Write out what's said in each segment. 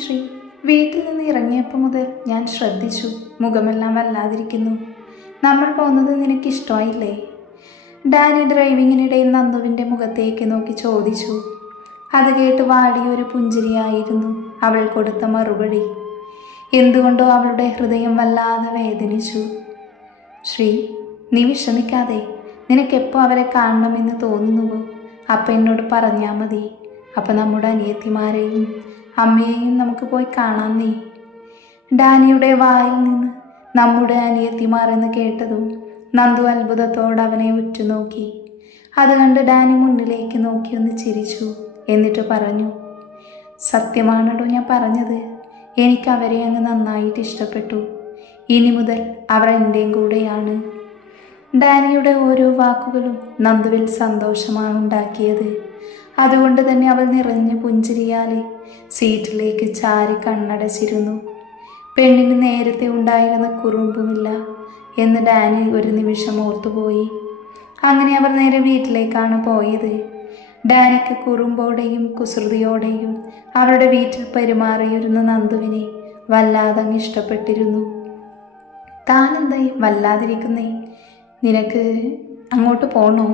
ശ്രീ. വീട്ടിൽ നിന്ന് ഇറങ്ങിയപ്പോൾ മുതൽ ഞാൻ ശ്രദ്ധിച്ചു, മുഖമെല്ലാം വല്ലാതിരിക്കുന്നു. നമ്മൾ പോകുന്നത് നിനക്ക് ഇഷ്ടമായില്ലേ? ഡാനി ഡ്രൈവിങ്ങിനിടയിൽ നന്ദുവിൻ്റെ മുഖത്തേക്ക് നോക്കി ചോദിച്ചു. അത് കേട്ട് വാടിയൊരു പുഞ്ചിരിയായിരുന്നു അവൾ കൊടുത്ത മറുപടി. എന്തുകൊണ്ടോ അവളുടെ ഹൃദയം വല്ലാതെ വേദനിച്ചു. ശ്രീ, നീ വിഷമിക്കാതെ. നിനക്കെപ്പോൾ അവരെ കാണണമെന്ന് തോന്നുന്നുവോ അപ്പം എന്നോട് പറഞ്ഞാൽ മതി. അപ്പം നമ്മുടെ അനിയത്തിമാരെയും അമ്മയെയും നമുക്ക് പോയി കാണാം. നീ ഡാനിയുടെ വായിൽ നിന്ന് നമ്മുടെ അനിയത്തിമാർ എന്ന് കേട്ടതും നന്ദു അത്ഭുതത്തോടെ അവനെ ഉറ്റുനോക്കി. അത് കണ്ട് ഡാനി മുന്നിലേക്ക് നോക്കി ഒന്ന് ചിരിച്ചു. എന്നിട്ട് പറഞ്ഞു, സത്യമാണോ ഞാൻ പറഞ്ഞത്? എനിക്ക് അവരെ അങ്ങ് നന്നായിട്ട് ഇഷ്ടപ്പെട്ടു. ഇനി മുതൽ അവർ എൻ്റെയും കൂടെയാണ്. ഡാനിയുടെ ഓരോ വാക്കുകളും നന്ദുവിൽ സന്തോഷമാണ് ഉണ്ടാക്കിയത്. അതുകൊണ്ട് തന്നെ അവൾ നിറഞ്ഞ പുഞ്ചിരിയാലെ സീറ്റിലേക്ക് ചാരി കണ്ണടച്ചിരുന്നു. പെണ്ണിന് നേരത്തെ ഉണ്ടായിരുന്ന കുറുമ്പുമില്ല എന്ന് ഡാനി ഒരു നിമിഷം ഓർത്തുപോയി. അങ്ങനെ അവർ നേരെ വീട്ടിലേക്കാണ് പോയത്. ഡാനിക്ക് കുറുമ്പോടെയും കുസൃതിയോടെയും അവരുടെ വീട്ടിൽ പെരുമാറിയിരുന്ന നന്ദുവിനെ വല്ലാതങ്ങ് ഇഷ്ടപ്പെട്ടിരുന്നു. താനെന്തായി വല്ലാതിരിക്കുന്നേ? നിനക്ക് അങ്ങോട്ട് പോണോ?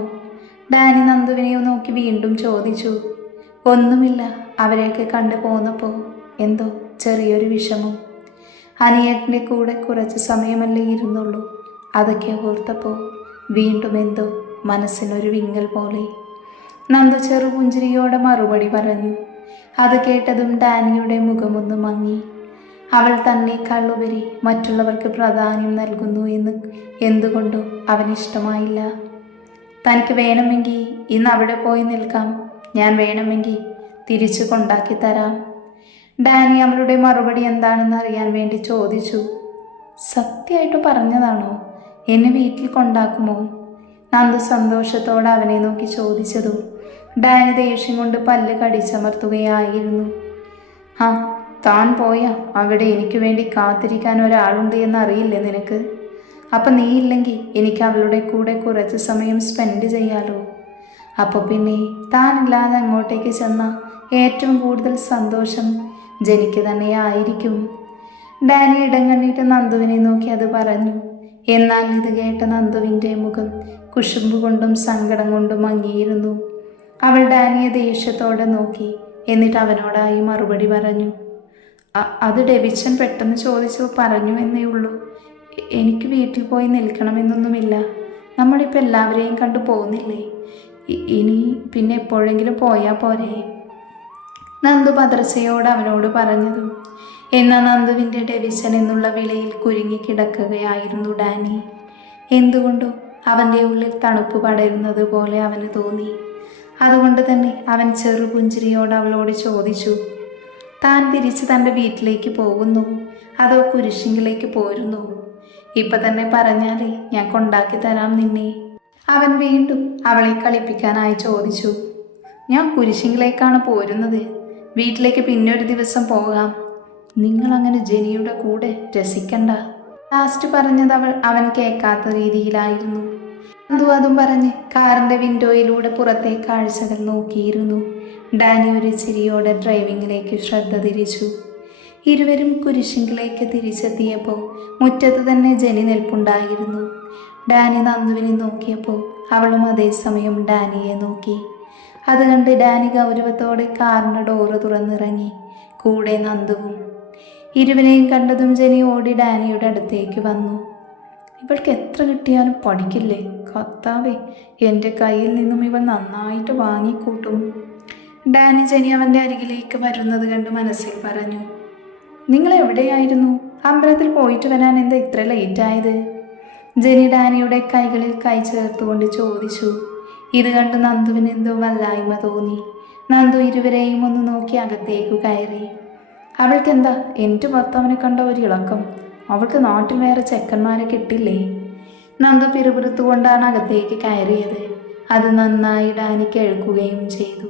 ഡാനി നന്ദുവിനെ നോക്കി വീണ്ടും ചോദിച്ചു. ഒന്നുമില്ല, അവരെയൊക്കെ കണ്ടു പോന്നപ്പോൾ എന്തോ ചെറിയൊരു വിഷമം. അനിയൻ്റെ കൂടെ കുറച്ച് സമയമല്ലേ ഇരുന്നുള്ളൂ. അതൊക്കെ ഓർത്തപ്പോൾ വീണ്ടും എന്തോ മനസ്സിനൊരു വിങ്ങൽ പോലെ. നന്ദു ചെറുപുഞ്ചിരിയോടെ മറുപടി പറഞ്ഞു. അത് കേട്ടതും ഡാനിയുടെ മുഖമൊന്ന് മങ്ങി. അവൾ തന്നെക്കാളുപരി മറ്റുള്ളവർക്ക് പ്രാധാന്യം നൽകുന്നു എന്ന് എന്തുകൊണ്ടോ അവനിഷ്ടമായില്ല. തനിക്ക് വേണമെങ്കിൽ ഇന്ന് അവിടെ പോയി നിൽക്കാം, ഞാൻ വേണമെങ്കിൽ തിരിച്ചു കൊണ്ടാക്കി തരാം. ഡാനി അവളുടെ മറുപടി എന്താണെന്ന് അറിയാൻ വേണ്ടി ചോദിച്ചു. സത്യമായിട്ട് പറഞ്ഞതാണോ? എന്നെ വീട്ടിൽ കൊണ്ടാക്കുമോ? നന്ദു സന്തോഷത്തോടെ അവനെ നോക്കി ചോദിച്ചതും ഡാനി ദേഷ്യം കൊണ്ട് പല്ല് കടിച്ചമർത്തുകയായിരുന്നു. ആ, താൻ പോയാ അവിടെ എനിക്ക് വേണ്ടി കാത്തിരിക്കാൻ ഒരാളുണ്ട് എന്നറിയില്ലേ നിനക്ക്? അപ്പം നീ ഇല്ലെങ്കിൽ എനിക്ക് അവളുടെ കൂടെ കുറച്ച് സമയം സ്പെൻഡ് ചെയ്യാലോ. അപ്പോൾ പിന്നെ താനില്ലാതെ അങ്ങോട്ടേക്ക് ചെന്നാൽ ഏറ്റവും കൂടുതൽ സന്തോഷം ജനിക്ക് തന്നെയായിരിക്കും. ഡാനി ഇടം കണ്ടിട്ട് നന്ദുവിനെ നോക്കി അത് പറഞ്ഞു. എന്നാൽ ഇത് കേട്ട നന്ദുവിൻ്റെ മുഖം കുശുമ്പ് കൊണ്ടും സങ്കടം കൊണ്ടും മങ്ങിയിരുന്നു. അവൾ ഡാനിയെ ദേഷ്യത്തോടെ നോക്കി. എന്നിട്ട് അവനോടായി മറുപടി പറഞ്ഞു. അത് ഡെവിച്ചൻ പെട്ടെന്ന് ചോദിച്ചപ്പോൾ പറഞ്ഞു എന്നേ ഉള്ളൂ. എനിക്ക് വീട്ടിൽ പോയി നിൽക്കണമെന്നൊന്നുമില്ല. നമ്മളിപ്പോൾ എല്ലാവരെയും കണ്ടു പോകുന്നില്ലേ? ഇനി പിന്നെ എപ്പോഴെങ്കിലും പോയാൽ പോരെ? നന്ദു പതർച്ചയോട് അവനോട് പറഞ്ഞതും എന്നാൽ നന്ദുവിൻ്റെ ഡെവിച്ചൻ എന്നുള്ള വിളിയിൽ കുരുങ്ങിക്കിടക്കുകയായിരുന്നു ഡാനി. എന്തുകൊണ്ടോ അവൻ്റെ ഉള്ളിൽ തണുപ്പ് പടരുന്നത് പോലെ അവന് തോന്നി. അതുകൊണ്ട് തന്നെ അവൻ ചെറുപുഞ്ചിരിയോട് അവളോട് ചോദിച്ചു. താൻ തിരിച്ച് തൻ്റെ വീട്ടിലേക്ക് പോകുന്നു അതോ കുരിശിങ്കിലേക്ക് പോരുന്നു? ഇപ്പം തന്നെ പറഞ്ഞാലേ ഞാൻ കൊണ്ടാക്കി തരാം നിന്നെ. അവൻ വീണ്ടും അവളെ കളിപ്പിക്കാനായി ചോദിച്ചു. ഞാൻ കുരിശിങ്കിലേക്കാണ് പോരുന്നത്. വീട്ടിലേക്ക് പിന്നെ ഒരു ദിവസം പോകാം. നിങ്ങളങ്ങനെ ജെനിയുടെ കൂടെ രസിക്കണ്ട. ലാസ്റ്റ് പറഞ്ഞത് അവൻ കേൾക്കാത്ത രീതിയിലായിരുന്നു. അതും പറഞ്ഞ് കാറിൻ്റെ വിൻഡോയിലൂടെ പുറത്തെ കാഴ്ചകൾ നോക്കിയിരുന്നു. ഡാനി ഒരു ചിരിയോടെ ഡ്രൈവിങ്ങിലേക്ക് ശ്രദ്ധ തിരിച്ചു. ഇരുവരും കുരിശിങ്കിലേക്ക് തിരിച്ചെത്തിയപ്പോൾ മുറ്റത്ത് തന്നെ ജെനി നിൽപ്പുണ്ടായിരുന്നു. ഡാനി നന്ദുവിനെ നോക്കിയപ്പോൾ അവളും അതേസമയം ഡാനിയെ നോക്കി. അത് കണ്ട് ഡാനി ഗൗരവത്തോടെ കാറിൻ്റെ ഡോറ് തുറന്നിറങ്ങി. കൂടെ നന്ദുവും. ഇരുവരെയും കണ്ടതും ജെനി ഓടി ഡാനിയുടെ അടുത്തേക്ക് വന്നു. ഇവൾക്ക് എത്ര കിട്ടിയാലും പഠിക്കില്ലേ? കർത്താവേ, എൻ്റെ കയ്യിൽ നിന്നും ഇവൾ നന്നായിട്ട് വാങ്ങിക്കൂട്ടും. ഡാനി ജെനി അവൻ്റെ അരികിലേക്ക് വരുന്നത് കണ്ട് മനസ്സിൽ പറഞ്ഞു. നിങ്ങൾ എവിടെയായിരുന്നു? അമ്പലത്തിൽ പോയിട്ട് വരാൻ എന്താ ഇത്ര ലേറ്റായത്? ജെനി ഡാനിയുടെ കൈകളിൽ കൈ ചേർത്തുകൊണ്ട് ചോദിച്ചു. ഇത് കണ്ട് നന്ദുവിന് എന്തോ വല്ലായ്മ തോന്നി. നന്ദു ഇരുവരെയും ഒന്ന് നോക്കി അകത്തേക്ക് കയറി. അവൾക്കെന്താ എൻ്റെ ഭർത്താവിനെ കണ്ട ഒരു ഇളക്കം? അവൾക്ക് നാട്ടിൽ വേറെ ചെക്കന്മാരെ കിട്ടില്ലേ? നന്ദു പിറുപിറുത്തുകൊണ്ടാണ് അകത്തേക്ക് കയറിയത്. അത് നന്നായി ഡാനി കേൾക്കുകയും ചെയ്തു.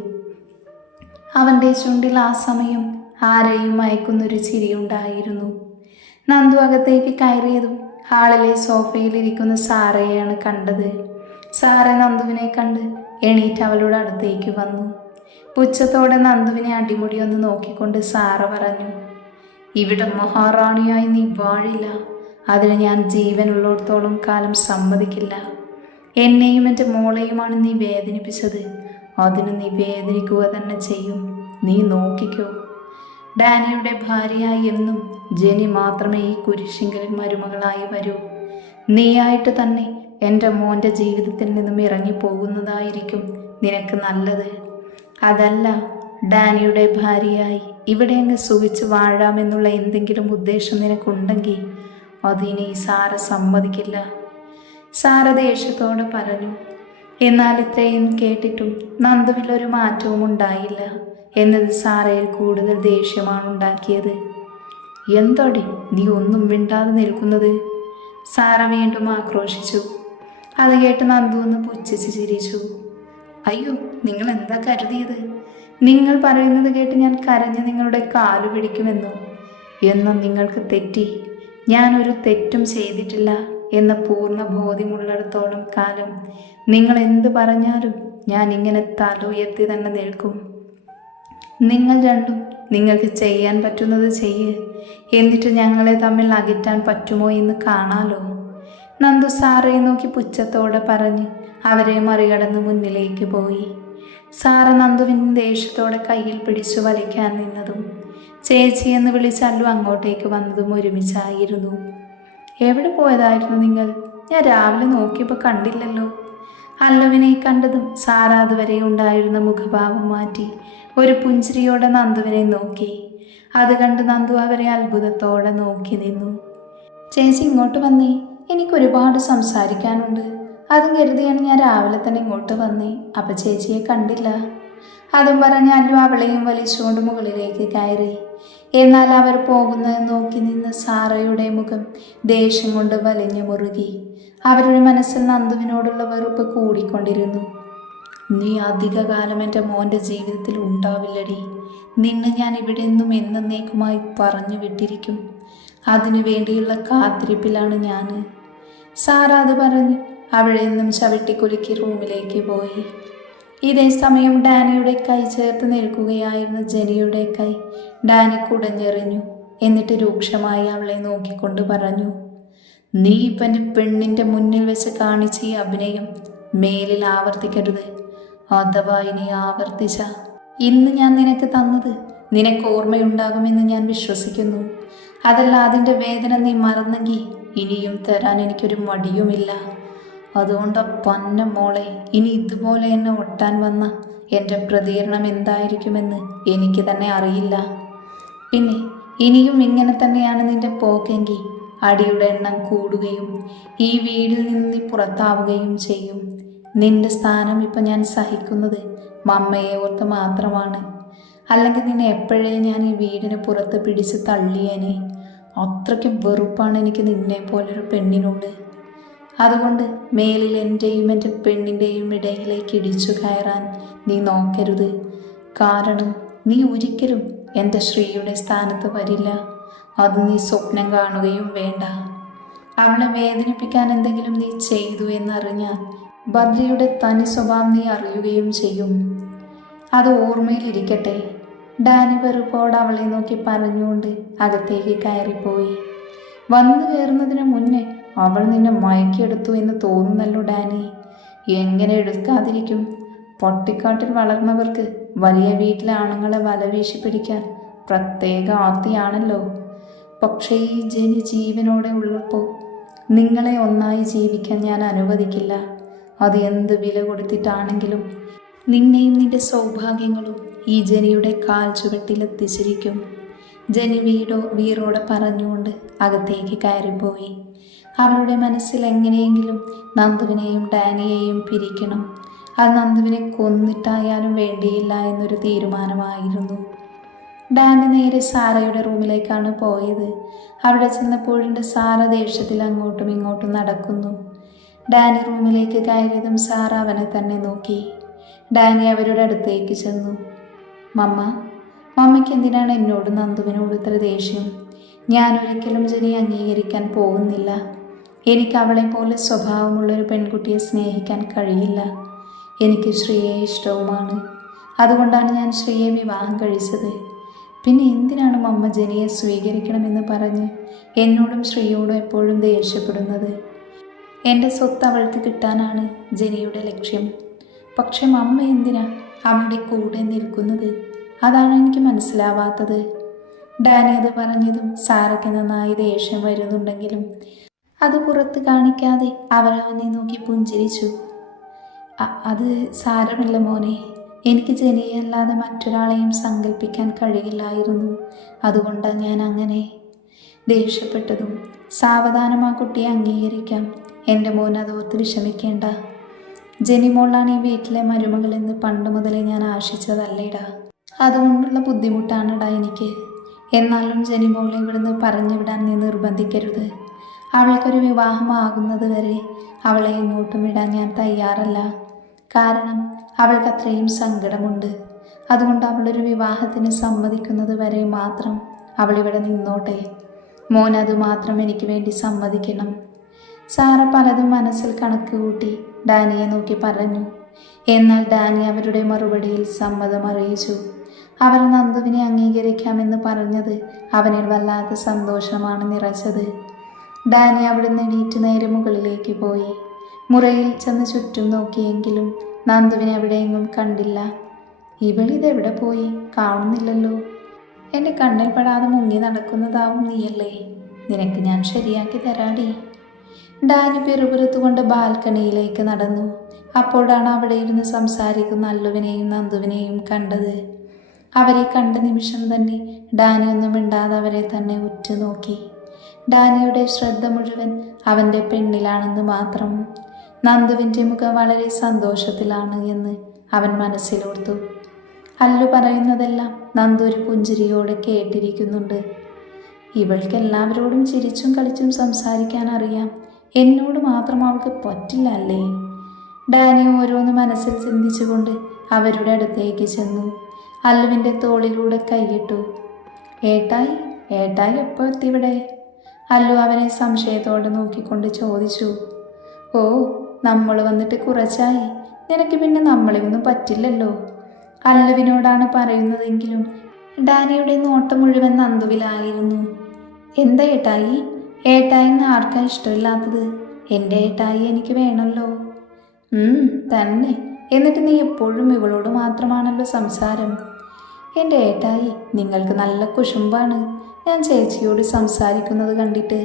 അവൻ്റെ ചുണ്ടിൽ ആ സമയം ആരെയും മയക്കുന്നൊരു ചിരിയുണ്ടായിരുന്നു. നന്ദു അകത്തേക്ക് കയറിയതും ഹാളിലെ സോഫയിലിരിക്കുന്ന സാറയെയാണ് കണ്ടത്. സാറ നന്ദുവിനെ കണ്ട് എണീറ്റ് അവളുടെ അടുത്തേക്ക് വന്നു. പുച്ഛത്തോടെ നന്ദുവിനെ അടിമുടിയൊന്ന് നോക്കിക്കൊണ്ട് സാറ പറഞ്ഞു. ഇവിടെ മഹാറാണിയായി നീ വാഴില്ല. അതിന് ഞാൻ ജീവനുള്ളിടത്തോളം കാലം സമ്മതിക്കില്ല. എന്നെയും എൻ്റെ മോളെയുമാണ് നീ വേദനിപ്പിച്ചത്. അതിന് നീ വേദനിക്കുക തന്നെ ചെയ്യും. നീ നോക്കിക്കോ. ഡാനിയുടെ ഭാര്യയായി എന്നും ജെനി മാത്രമേ ഈ കുരിശിങ്കലിൽ മരുമകളായി വരൂ. നീയായിട്ട് തന്നെ എൻ്റെ മോൻ്റെ ജീവിതത്തിൽ നിന്നും ഇറങ്ങിപ്പോകുന്നതായിരിക്കും നിനക്ക് നല്ലത്. അതല്ല, ഡാനിയുടെ ഭാര്യയായി ഇവിടെ അങ്ങ് സുഖിച്ച് വാഴാമെന്നുള്ള എന്തെങ്കിലും ഉദ്ദേശം നിനക്കുണ്ടെങ്കിൽ അതിനി സാറ സമ്മതിക്കില്ല. സാറ ദേഷ്യത്തോടെ പറഞ്ഞു. എന്നാൽ ഇത്രയും കേട്ടിട്ടും നന്ദുവിലൊരു മാറ്റവും ഉണ്ടായില്ല എന്നത് സാറയിൽ കൂടുതൽ ദേഷ്യമാണ് ഉണ്ടാക്കിയത്. എന്തോടി നീ ഒന്നും മിണ്ടാതെ നിൽക്കുന്നത്? സാറ വീണ്ടും ആക്രോശിച്ചു. അത് കേട്ട് നന്ദു ഒന്ന് പുച്ഛിച്ച് ചിരിച്ചു. അയ്യോ, നിങ്ങൾ എന്താ കരുതിയത്? നിങ്ങൾ പറയുന്നത് കേട്ട് ഞാൻ കരഞ്ഞ് നിങ്ങളുടെ കാലു പിടിക്കുമെന്നോ? എന്നാൽ നിങ്ങൾക്ക് തെറ്റി. ഞാനൊരു തെറ്റും ചെയ്തിട്ടില്ല എന്ന പൂർണ്ണ ബോധ്യമുള്ളിടത്തോളം കാലം നിങ്ങൾ എന്ത് പറഞ്ഞാലും ഞാൻ ഇങ്ങനെ തല ഉയർത്തി തന്നെ നിൽക്കും. നിങ്ങൾ രണ്ടും നിങ്ങൾക്ക് ചെയ്യാൻ പറ്റുന്നത് ചെയ്യ്. എന്നിട്ട് ഞങ്ങളെ തമ്മിൽ അകറ്റാൻ പറ്റുമോ എന്ന് കാണാലോ. നന്ദു സാറയെ നോക്കി പുച്ഛത്തോടെ പറഞ്ഞ് അവരെ മറികടന്ന് മുന്നിലേക്ക് പോയി. സാറ നന്ദുവിൻ്റെ ദേഷ്യത്തോടെ കയ്യിൽ പിടിച്ചു വലിക്കാൻ നിന്നതും ചേച്ചി എന്ന് വിളിച്ചല്ലു അങ്ങോട്ടേക്ക് വന്നതും ഒരുമിച്ചായിരുന്നു. എവിടെ പോയതായിരുന്നു നിങ്ങൾ? ഞാൻ രാവിലെ നോക്കിയപ്പോൾ കണ്ടില്ലല്ലോ. അല്ലുവിനെ കണ്ടതും സാറ അതുവരെ ഉണ്ടായിരുന്ന മുഖഭാവം മാറ്റി ഒരു പുഞ്ചിരിയോടെ നന്ദുവിനെ നോക്കി. അത് കണ്ട് നന്ദു അവരെ അത്ഭുതത്തോടെ നോക്കി നിന്നു. ചേച്ചി ഇങ്ങോട്ട് വന്നേ, എനിക്കൊരുപാട് സംസാരിക്കാനുണ്ട്. അതും കരുതിയാണ് ഞാൻ രാവിലെ തന്നെ ഇങ്ങോട്ട് വന്നേ. അപ്പം ചേച്ചിയെ കണ്ടില്ല. അതും പറഞ്ഞ് അല്ലു അവളെയും വലിച്ചുകൊണ്ട് മുകളിലേക്ക് കയറി. എന്നാൽ അവർ പോകുന്നത് നോക്കി നിന്ന് സാറയുടെ മുഖം ദേഷ്യം കൊണ്ട് വലിഞ്ഞു മുറുകി. അവരുടെ മനസ്സിൽ നന്ദുവിനോടുള്ള വെറുപ്പ് കൂടിക്കൊണ്ടിരുന്നു. നീ അധികകാലം എൻ്റെ മോൻ്റെ ജീവിതത്തിൽ ഉണ്ടാവില്ലടി. നിന്നെ ഞാൻ ഇവിടെ നിന്നും എന്നേക്കുമായി പറഞ്ഞു വിട്ടിരിക്കും. അതിനു വേണ്ടിയുള്ള കാത്തിരിപ്പിലാണ് ഞാൻ. സാറ അത് പറഞ്ഞ് അവിടെ നിന്നും ചവിട്ടിക്കുലുക്കി റൂമിലേക്ക് പോയി. ഇതേ സമയം ഡാനിയുടെ കൈ ചേർത്ത് നിൽക്കുകയായിരുന്ന ജെനിയുടെ കൈ ഡാനി കുടഞ്ഞെറിഞ്ഞു. എന്നിട്ട് രൂക്ഷമായി അവളെ നോക്കിക്കൊണ്ട് പറഞ്ഞു, നീ ഇപ്പം എൻ്റെ പെണ്ണിൻ്റെ മുന്നിൽ വെച്ച് കാണിച്ച ഈ അഭിനയം മേലിൽ ആവർത്തിക്കരുത്. അഥവാ ഇനി ആവർത്തിച്ച ഇന്ന് ഞാൻ നിനക്ക് തന്നത് നിനക്ക് ഓർമ്മയുണ്ടാകുമെന്ന് ഞാൻ വിശ്വസിക്കുന്നു. അതല്ല, അതിൻ്റെ വേദന നീ മറന്നെങ്കിൽ ഇനിയും തരാൻ എനിക്കൊരു മടിയുമില്ല. അതുകൊണ്ട് പന്ന മോളെ, ഇനി ഇതുപോലെ എന്നെ ഒട്ടാൻ വന്ന എൻ്റെ പ്രതികരണം എന്തായിരിക്കുമെന്ന് എനിക്ക് തന്നെ അറിയില്ല. പിന്നെ ഇനിയും ഇങ്ങനെ തന്നെയാണ് നിന്റെ പോക്കെങ്കിൽ അടിയുടെ എണ്ണം കൂടുകയും ഈ വീടിൽ നിന്ന് നീ പുറത്താവുകയും ചെയ്യും. നിന്റെ സ്ഥാനം ഇപ്പം ഞാൻ സഹിക്കുന്നത് മമ്മയെ ഓർത്ത് മാത്രമാണ്. അല്ലെങ്കിൽ നിന്നെ എപ്പോഴേ ഞാൻ ഈ വീടിന് പുറത്ത് പിടിച്ച് തള്ളിയേനെ. അത്രയ്ക്കും വെറുപ്പാണ് എനിക്ക് നിന്നെ പോലൊരു പെണ്ണിനോട്. അതുകൊണ്ട് മേലിൽ എൻ്റെയും എൻ്റെ പെണ്ണിൻ്റെയും ഇടയിലേക്ക് ഇടിച്ചു കയറാൻ നീ നോക്കരുത്. കാരണം നീ ഒരിക്കലും എൻ്റെ ശ്രീയുടെ സ്ഥാനത്ത് വരില്ല. അത് നീ സ്വപ്നം കാണുകയും വേണ്ട. അവളെ വേദനിപ്പിക്കാൻ എന്തെങ്കിലും നീ ചെയ്തു എന്നറിഞ്ഞാൽ ബദ്രിയുടെ തനി സ്വഭാവം നീ അറിയുകയും ചെയ്യും. അത് ഓർമ്മയിലിരിക്കട്ടെ. ഡാനി വെറുപ്പോട് അവളെ നോക്കി പറഞ്ഞുകൊണ്ട് അകത്തേക്ക് കയറിപ്പോയി. വന്നു കയറുന്നതിന് മുന്നേ അവൾ നിന്നെ മയക്കിയെടുത്തു എന്ന് തോന്നുന്നല്ലോ ഡാനി. എങ്ങനെ എടുക്കാതിരിക്കും? പൊട്ടിക്കാട്ടിൽ വളർന്നവർക്ക് വലിയ വീട്ടിലെ ആണുങ്ങളെ വലവീശി പിടിക്കാൻ പ്രത്യേക ആർത്തിയാണല്ലോ. പക്ഷേ ഈ ജനി ജീവനോടെ ഉള്ളപ്പോൾ നിങ്ങളെ ഒന്നായി ജീവിക്കാൻ ഞാൻ അനുവദിക്കില്ല. അത് എന്ത് വില കൊടുത്തിട്ടാണെങ്കിലും നിന്നെയും നിന്റെ സൗഭാഗ്യങ്ങളും ഈ ജനിയുടെ കാൽ ചുവട്ടിലെത്തിച്ചിരിക്കും. ജനി വീറോടെ പറഞ്ഞുകൊണ്ട് അകത്തേക്ക് കയറിപ്പോയി. അവളുടെ മനസ്സിൽ എങ്ങനെയെങ്കിലും നന്ദുവിനെയും ഡാനിയെയും പിരിക്കണം. അത് നന്ദുവിനെ കൊന്നിട്ടായാലും വേണ്ടിയില്ല എന്നൊരു തീരുമാനമായിരുന്നു. ഡാനി നേരെ സാറയുടെ റൂമിലേക്കാണ് പോയത്. അവിടെ ചെന്നപ്പോഴുണ്ട് സാറ ദേഷ്യത്തിൽ അങ്ങോട്ടും ഇങ്ങോട്ടും നടക്കുന്നു. ഡാനി റൂമിലേക്ക് കയറിയതും സാറ അവനെ തന്നെ നോക്കി. ഡാനി അവരുടെ അടുത്തേക്ക് ചെന്നു. മമ്മയ്ക്ക് എന്തിനാണ് എന്നോട് നന്ദുവിനോട് ഇത്ര ദേഷ്യം? ഞാൻ ഒരിക്കലും ജനി അംഗീകരിക്കാൻ പോകുന്നില്ല. എനിക്ക് അവളെ പോലെ സ്വഭാവമുള്ളൊരു പെൺകുട്ടിയെ സ്നേഹിക്കാൻ കഴിയില്ല. എനിക്ക് ശ്രീയെ ഇഷ്ടവുമാണ്. അതുകൊണ്ടാണ് ഞാൻ ശ്രീയെ വിവാഹം കഴിച്ചത്. പിന്നെ എന്തിനാണ് മമ്മ ജനിയെ സ്വീകരിക്കണമെന്ന് പറഞ്ഞ് എന്നോടും ശ്രീയോടും എപ്പോഴും ദേഷ്യപ്പെടുന്നത്? എൻ്റെ സ്വത്ത് അവൾക്ക് കിട്ടാനാണ് ജനിയുടെ ലക്ഷ്യം. പക്ഷെ മമ്മ എന്തിനാ അവളുടെ കൂടെ നിൽക്കുന്നത്? അതാണ് എനിക്ക് മനസ്സിലാവാത്തത്. ഡാനി അത് പറഞ്ഞതും സാറയ്ക്ക് നന്നായി ദേഷ്യം വരുന്നുണ്ടെങ്കിലും അത് പുറത്ത് കാണിക്കാതെ അവരവനെ നോക്കി പുഞ്ചിരിച്ചു. അത് സാരമില്ല മോനെ, എനിക്ക് ജനിയല്ലാതെ മറ്റൊരാളെയും സങ്കല്പിക്കാൻ കഴിയില്ലായിരുന്നു. അതുകൊണ്ടാണ് ഞാൻ അങ്ങനെ ദേഷ്യപ്പെട്ടതും. സാവധാനം ആ കുട്ടിയെ അംഗീകരിക്കാം. എൻ്റെ മോൻ അതോർത്ത് വിഷമിക്കേണ്ട. ജനിമോളാണ് ഈ വീട്ടിലെ മരുമകളെന്ന് പണ്ട് മുതലേ ഞാൻ ആശിച്ചതല്ലേടാ. അതുകൊണ്ടുള്ള ബുദ്ധിമുട്ടാണെടാ എനിക്ക്. എന്നാലും ജനിമോളെ ഇവിടുന്ന് പറഞ്ഞു വിടാൻ നീ നിർബന്ധിക്കരുത്. അവൾക്കൊരു വിവാഹമാകുന്നത് വരെ അവളെ എങ്ങോട്ടും വിടാൻ ഞാൻ തയ്യാറല്ല. കാരണം അവൾക്ക് അത്രയും സങ്കടമുണ്ട്. അതുകൊണ്ട് അവളൊരു വിവാഹത്തിന് സമ്മതിക്കുന്നത് വരെ മാത്രം അവളിവിടെ നിന്നോട്ടെ. മോൻ അതുമാത്രം എനിക്ക് വേണ്ടി സമ്മതിക്കണം. സാറ പലതും മനസ്സിൽ കണക്ക് കൂട്ടി ഡാനിയെ നോക്കി പറഞ്ഞു. എന്നാൽ ഡാനി അവരുടെ മറുപടിയിൽ സമ്മതം അറിയിച്ചു. അവർ നന്ദുവിനെ അംഗീകരിക്കാമെന്ന് പറഞ്ഞത് അവനിൽ വല്ലാത്ത സന്തോഷമാണ് നിറച്ചത്. ഡാനി അവിടുന്ന് എണീറ്റ് നേരെ മുകളിലേക്ക് പോയി. മുറിയിൽ ചെന്ന് ചുറ്റും നോക്കിയെങ്കിലും നന്ദുവിനെ എവിടെയെങ്ങും കണ്ടില്ല. ഇവളിതെവിടെ പോയി? കാണുന്നില്ലല്ലോ. എൻ്റെ കണ്ണിൽ പെടാതെ മുങ്ങി നടക്കുന്നതാവും നീയല്ലേ? നിനക്ക് ഞാൻ ശരിയാക്കി തരാടി. ഡാനി പിറുപിറുത്തുകൊണ്ട് ബാൽക്കണിയിലേക്ക് നടന്നു. അപ്പോഴാണ് അവിടെ ഇരുന്ന് സംസാരിക്കുന്ന അല്ലുവിനെയും നന്ദുവിനെയും കണ്ടത്. അവരെ കണ്ട നിമിഷം തന്നെ ഡാനി ഒന്നും മിണ്ടാതെ അവരെ തന്നെ ഉറ്റുനോക്കി. ഡാനിയുടെ ശ്രദ്ധ മുഴുവൻ അവൻ്റെ പെണ്ണിലാണെന്ന് മാത്രം. നന്ദുവിൻ്റെ മുഖം വളരെ സന്തോഷത്തിലാണ് എന്ന് അവൻ മനസ്സിലോർത്തു. അല്ലു പറയുന്നതെല്ലാം നന്ദു ഒരു പുഞ്ചിരിയോടെ കേട്ടിരിക്കുന്നുണ്ട്. ഇവൾക്ക് എല്ലാവരോടും ചിരിച്ചും കളിച്ചും സംസാരിക്കാൻ അറിയാം, എന്നോട് മാത്രം അവൾക്ക് പറ്റില്ല അല്ലേ? ഡാനി ഓരോന്ന് മനസ്സിൽ ചിന്തിച്ചുകൊണ്ട് അവരുടെ അടുത്തേക്ക് ചെന്നു. അല്ലുവിൻ്റെ തോളിലൂടെ കൈയിട്ടു. ഏട്ടായി, ഏട്ടായി എപ്പോൾ എത്തിവിടെ? അല്ലു അവനെ സംശയത്തോടെ നോക്കിക്കൊണ്ട് ചോദിച്ചു. ഓ, നമ്മൾ വന്നിട്ട് കുറച്ചായി. നിനക്ക് പിന്നെ നമ്മളെയൊന്നും പറ്റില്ലല്ലോ. അല്ലുവിനോടാണ് പറയുന്നതെങ്കിലും ഡാനിയുടെ നോട്ടം മുഴുവൻ നന്ദുവിലായിരുന്നു. എന്താ ഏട്ടായി? ഏട്ടായിന്ന് ആർക്കാ ഇഷ്ടമില്ലാത്തത്? എൻ്റെ ഏട്ടായി എനിക്ക് വേണമല്ലോ. തന്നെ. എന്നിട്ട് നീ എപ്പോഴും ഇവളോട് മാത്രമാണല്ലോ സംസാരം. എൻ്റെ ഏട്ടായി, നിങ്ങൾക്ക് നല്ല കുശുമ്പാണ് ഞാൻ ചേച്ചിയോട് സംസാരിക്കുന്നത് കണ്ടിട്ട്.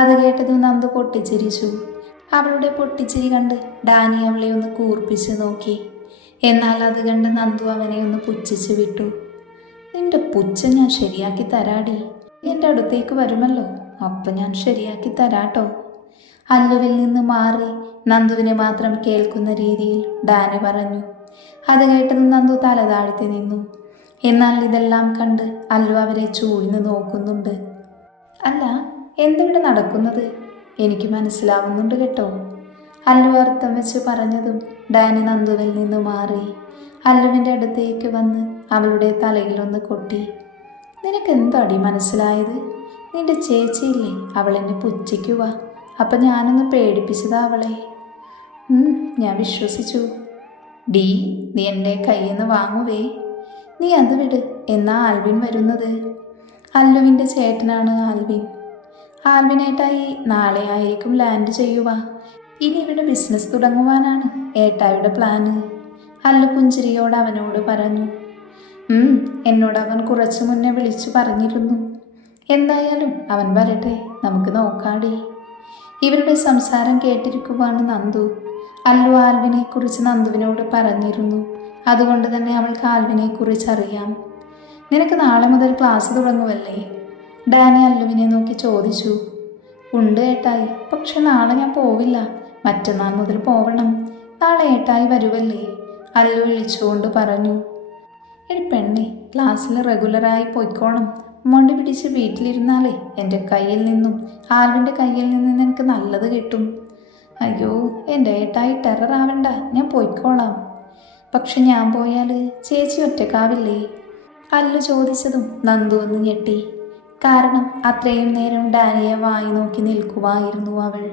അത് കേട്ടതും നന്ദു പൊട്ടിച്ചിരിച്ചു. അവളുടെ പൊട്ടിച്ചിരി കണ്ട് ഡാനി അവളെ ഒന്ന് കൂർപ്പിച്ച് നോക്കി. എന്നാൽ അത് കണ്ട് നന്ദു അവനെ ഒന്ന് പുച്ഛിച്ച് വിട്ടു. നിന്റെ പുച്ഛ ഞാൻ ശരിയാക്കി തരാടി. എൻ്റെ അടുത്തേക്ക് വരുമല്ലോ, അപ്പം ഞാൻ ശരിയാക്കി തരാട്ടോ. അല്ലുവിൽ നിന്ന് മാറി നന്ദുവിനെ മാത്രം കേൾക്കുന്ന രീതിയിൽ ഡാനി പറഞ്ഞു. അത് കേട്ടത് നന്ദു തല താഴ്ത്തി നിന്നു. എന്നാൽ ഇതെല്ലാം കണ്ട് അല്ലു അവരെ ചൂഴ്ന്ന് നോക്കുന്നുണ്ട്. അല്ല, എന്തിവിടെ നടക്കുന്നത്? എനിക്ക് മനസ്സിലാവുന്നുണ്ട് കേട്ടോ. അല്ലു അർത്ഥം വെച്ച് പറഞ്ഞതും ഡാനി നന്ദുവിൽ നിന്ന് മാറി അല്ലുവിൻ്റെ അടുത്തേക്ക് വന്ന് അവളുടെ തലയിലൊന്ന് കൊട്ടി. നിനക്ക് എന്താടി മനസ്സിലായത്? നിന്റെ ചേച്ചിയില്ലേ, അവളെന്നെ പുച്ഛിക്കുക. അപ്പം ഞാനൊന്ന് പേടിപ്പിച്ചതാ അവളെ. ഞാൻ വിശ്വസിച്ചു. ഡീ, നീ എൻ്റെ കയ്യിൽ നിന്ന് വാങ്ങുവേ. നീ അത് വിട്. എന്നാ ആൽവിൻ വരുന്നത്? അല്ലുവിൻ്റെ ചേട്ടനാണ് ആൽവിൻ. ആൽവിനേട്ടായി നാളെ ആയിരിക്കും ലാൻഡ് ചെയ്യുക. ഇനി ഇവിടെ ബിസിനസ് തുടങ്ങുവാനാണ് ഏട്ടായുടെ പ്ലാന്. അല്ലു പുഞ്ചിരിയോട് അവനോട് പറഞ്ഞു. എന്നോട് അവൻ കുറച്ചു മുന്നേ വിളിച്ചു പറഞ്ഞിരുന്നു. എന്തായാലും അവൻ വരട്ടെ, നമുക്ക് നോക്കാടി. ഇവരുടെ സംസാരം കേട്ടിരിക്കുവാണ് നന്ദു. അല്ലു ആൽവിനെക്കുറിച്ച് നന്ദുവിനോട് പറഞ്ഞിരുന്നു. അതുകൊണ്ട് തന്നെ അവൾക്ക് ആൽവിനെക്കുറിച്ച് അറിയാം. നിനക്ക് നാളെ മുതൽ ക്ലാസ് തുടങ്ങുമല്ലേ? ഡാനി അല്ലുവിനെ നോക്കി ചോദിച്ചു. ഉണ്ട് ഏട്ടായി, പക്ഷെ നാളെ ഞാൻ പോവില്ല. മറ്റന്നാൾ മുതൽ പോവണം. നാളെ ഏട്ടായി വരുവല്ലേ? അല്ലു വിളിച്ചുകൊണ്ട് പറഞ്ഞു. എടി പെണ്ണെ, ക്ലാസ്സിൽ റെഗുലറായി പോയിക്കോണം. മൊണ്ടി പിടിച്ച് വീട്ടിലിരുന്നാലേ എൻ്റെ കയ്യിൽ നിന്നും ആൽവിൻ്റെ കയ്യിൽ നിന്നും നിനക്ക് നല്ലത് കിട്ടും. അയ്യോ, എൻ്റെ ഏട്ടായി ടെററാവണ്ട, ഞാൻ പോയിക്കോളാം. പക്ഷെ ഞാൻ പോയാൽ ചേച്ചി ഒറ്റക്കാവില്ലേ? അല്ലു ചോദിച്ചതും നന്ദു ഒന്ന് ഞെട്ടി. കാരണം അത്രയും നേരം ഡാനിയെ വായി നോക്കി നിൽക്കുവായിരുന്നു അവൾ.